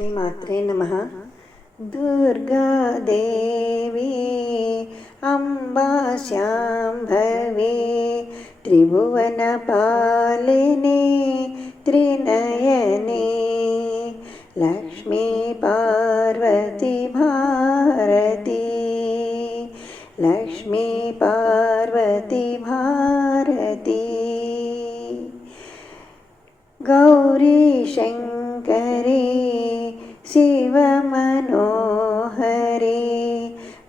శ్రీమాత్రే నమః. దుర్గాదేవి అంబా శాంభవి త్రిభువన పాలిని త్రినయని లక్ష్మీ పార్వతి భారతి లక్ష్మీ పార్వతి భారతి గౌరీ శంకరి శివ మనోహరి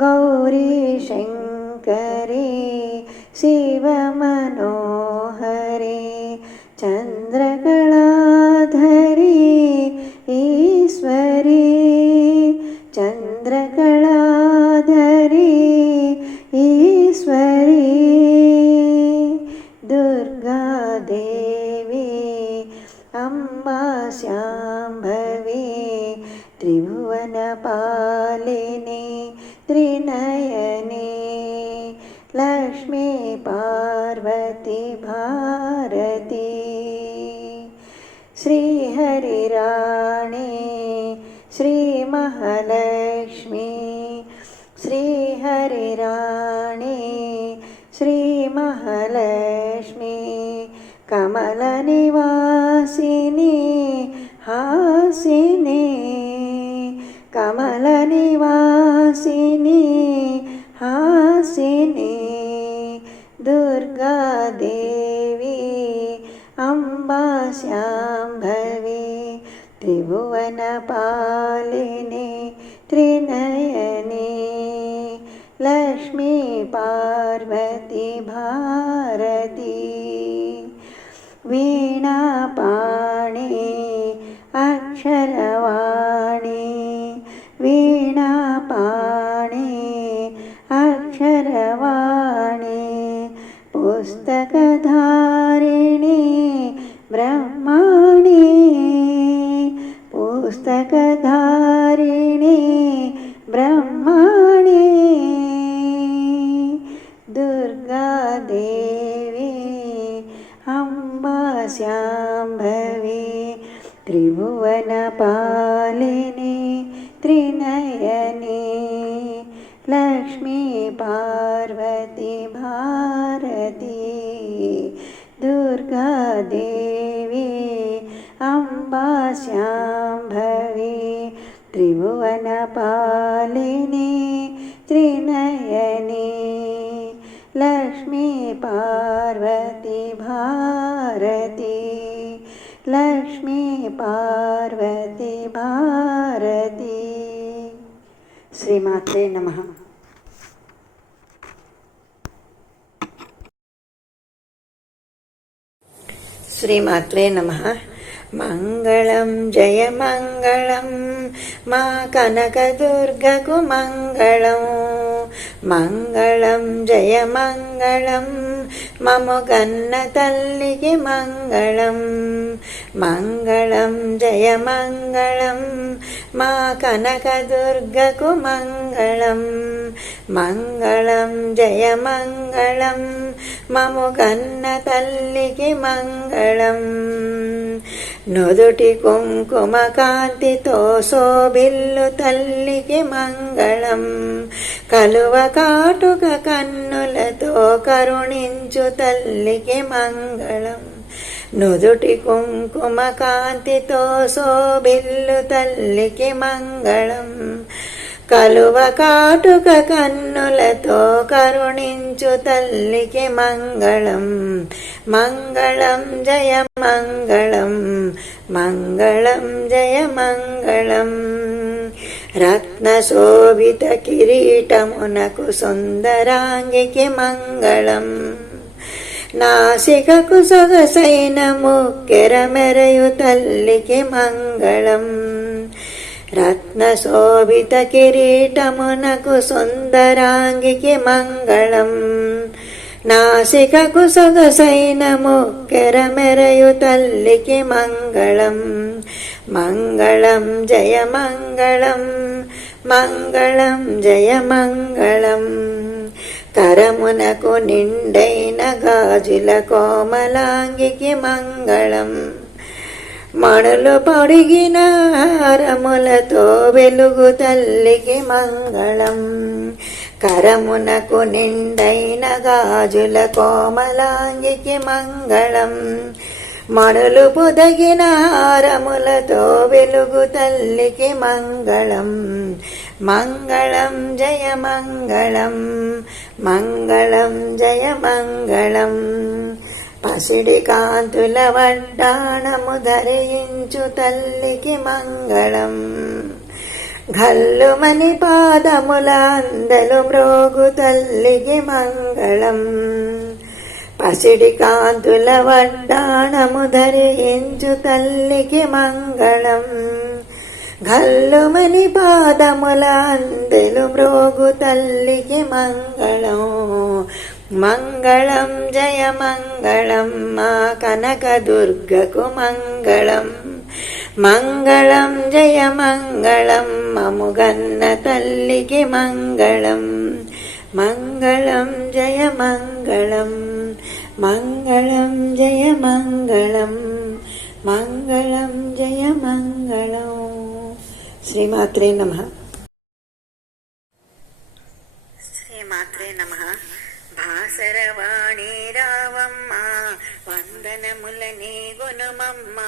గౌరీ శంకరి శివ మనోహరి చంద్రకళాధరి ఈశ్వరి చంద్రకళాధరి ఈశ్వరి దుర్గాదేవి అంబా శాంభవి త్రిభువన పాలిని త్రినయని లక్ష్మీ పార్వతి భారతి శ్రీహరి రాణి శ్రీ మహాలక్ష్మి శ్రీహరి రాణి శ్రీ మహాలక్ష్మి కమల నివాసిని హాసిని కమల నివాసిని హాసిని దుర్గాదేవి అంబా శాంభవి త్రిభువన పాలిని త్రినయని లక్ష్మీ పార్వతి భారతి వీణాపాణి అక్షరవాణి వీణాపాణి అక్షరవాణి పుస్తకధారిణి బ్రహ్మాణి పుస్తకధారిణి బ్రహ్మాణి దుర్గాదేవి అంబా శాంభవి త్రిభువన పాలిని త్రినయని లక్ష్మీ పార్వతి భారతి దుర్గాదేవి అంబా శాంభవి త్రిభువన పాలిని త్రినయని లక్ష్మీ పార్వతి భారతి లక్ష్మీ పార్వతి భారతి. శ్రీమాత్రే నమః. శ్రీమాత్రే నమః. మంగళం జయ మంగళం మా కనకదుర్గకు మంగళం మంగళం జయ మంగళం మము గన్న తల్లికి మంగళం మంగళం జయ మంగళం మా కనకదుర్గకు మంగళం మంగళం జయ మంగళం మము గన్న తల్లికి మంగళం నుదుటి కుంకుమ కాంతితో శోభిల్లు తల్లికి మంగళం కలువ కాటుక కన్నులతో కరుణించు తల్లికి మంగళం నుదుటి కుంకుమ కాంతితో శోభిల్లు తల్లికి మంగళం కలువ కాటుక కన్నులతో కరుణించు తల్లికి మంగళం మంగళం జయ మంగళం మంగళం జయ మంగళం రత్నశోభిత కిరీటమునకు సుందరాంగికి మంగళం నాసికకు సొగసైన ముక్కెర మెరయు తల్లికి మంగళం రత్నశోభిత కిరీటమునకు సుందరాంగికి మంగళం నాసికకు సొగసైన ముక్కెర మెరయు తల్లికి మంగళం మంగళం జయ మంగళం మంగళం జయ మంగళం కరమునకు నిండైన గాజుల కోమలాంగికి మంగళం మణులు పొడిగిన హారములతో వెలుగు తల్లికి మంగళం. కరమునకు నిండైన గాజుల కోమలాంగికి మంగళం. మణులు పొదగిన హారములతో వెలుగు తల్లికి మంగళం. మంగళం జయ మంగళం, మంగళం జయ మంగళం. పసిడి కాంతుల వడ్డాణము ధరించు తల్లికి మంగళం. గల్లుమని పాదముల అందలు మ్రోగు తల్లికి మంగళం. పసిడి కాంతుల వడ్డాణము ధరించు తల్లికి మంగళం. గల్లుమని పాదముల అందలు మ్రోగు తల్లికి మంగళం. మంగళం జయ మంగళం మా కనకదుర్గకు మంగళం. మంగళం జయ మంగళం మముగన్న తల్లికి మంగళం. మంగళం జయ మంగళం, మంగళం జయ మంగళం, మంగళం జయ మంగళం. శ్రీమాత్రే నమః. శ్రీమాత్రే నమః. భాసరవాణి రావమ్మ వందనములని గుణమమ్మ.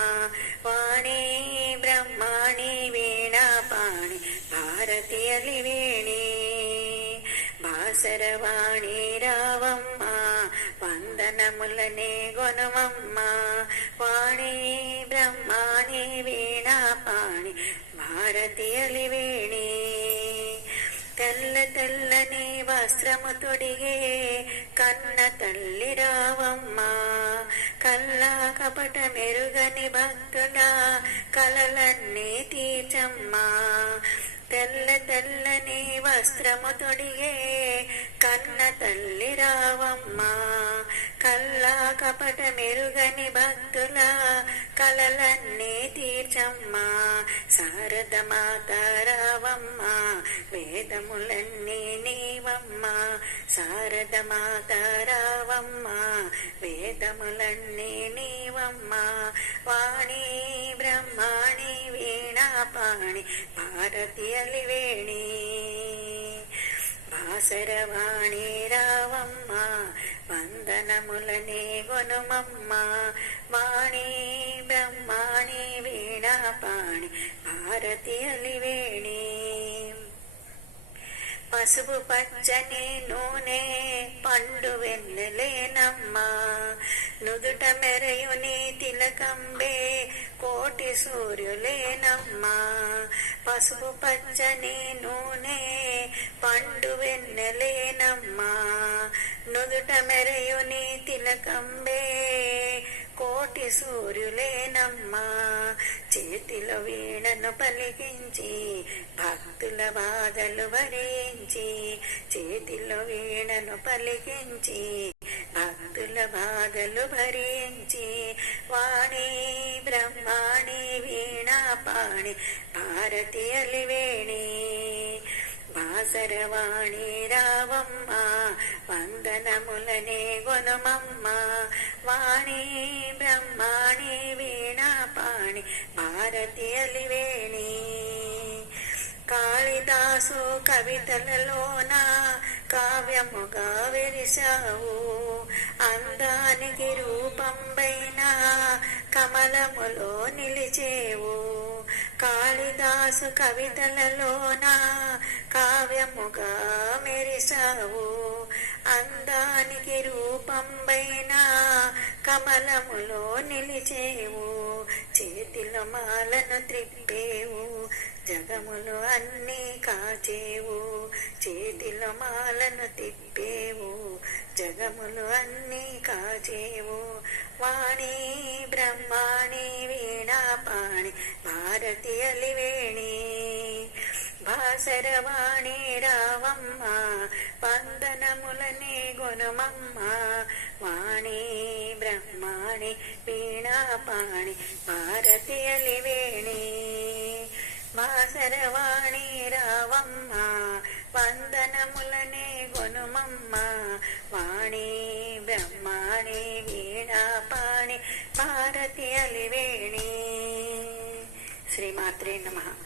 వాణి బ్రహ్మాణి వీణాపాణి భారతీయలి వేణి. భాసరవాణి రావమ్మ వందనములని గుణమమ్మ. వాణి బ్రహ్మాణి వీణాపాణి భారతీయలి వేణి. తెల్ల తెల్లని వస్త్రము తొడిగే కన్న తల్లి రావమ్మ. కల్లా కపట మెరుగని భక్తుల కలలన్నీ తీర్చమ్మా. తెల్ల తెల్లని వస్త్రము తొడిగే కన్న తల్లి రావమ్మ. కల్లా కపట మెరుగని భక్తుల కలలన్నీ తీర్చమ్మా. శారద మాత రావమ్మ వేదములన్నీ నీవమ్మ. శారద మాత రావమ్మ వేదములన్నీ నీవమ్మ. వాణి బ్రహ్మాణి వీణాపాణి భారతీయలి వేణి. భాసరవాణి రావమ్మ వందనములని గొనుమమ్మ. వాణి బ్రహ్మాణి వీణాపాణి భారతీయలి వేణి. పసుపు పచ్చని నూనె పండు వెన్నెలేనమ్మా. నుదుట మెరయుని తిలకంబే కోటి సూర్యులేనమ్మా. పసుపు పచ్చని నూనె పండు వెన్నెలేనమ్మా. నుదుట మెరయుని తిలకంబే కోటి సూర్యులేనమ్మా. చేతిలో వీణను పలికించి భక్తుల బాధలు భరించి. చేతిలో వీణను పలికించి భక్తుల బాధలు భరించి. వాణి బ్రహ్మాణి వీణాపాణి భారతీయలి వేణి. భాసరవాణి రావమ్మ వందనములనే గొనుమమ్మ. వాణి బ్రహ్మాణి వీణాపాణి భారతీయలి వేణి. కాళిదాసు కవితలలోన కావ్యముగా వెలిసావు. అందానికి రూపంబైన కమలములో నిలిచేవు. కాళిదాసు కవితలలోన కావ్యముగా మెరిసావు. అందానికి రూపంబైన కమలములో నిలిచేవు. చేతిలో మాలను త్రిప్పేవు జగములు అన్నీ కాచేవు. చేతిలో మాలను తిప్పేవు జగములు అన్నీ కాచేవు. వాణి బ్రహ్మాణి వీణాపాణి భారతీయలి వేణి. భాసరవాణి రావమ్మ వందనములని గొనుమమ్మ. వాణి బ్రహ్మాణి వీణాపాణి భారతీయలి వేణి. భాసరవాణి రావమ్మ వందనములనే గొనుమమ్మ. వాణి బ్రహ్మాణి వీణాపాణి భారతీయలి వేణి. శ్రీమాత్రే నమః.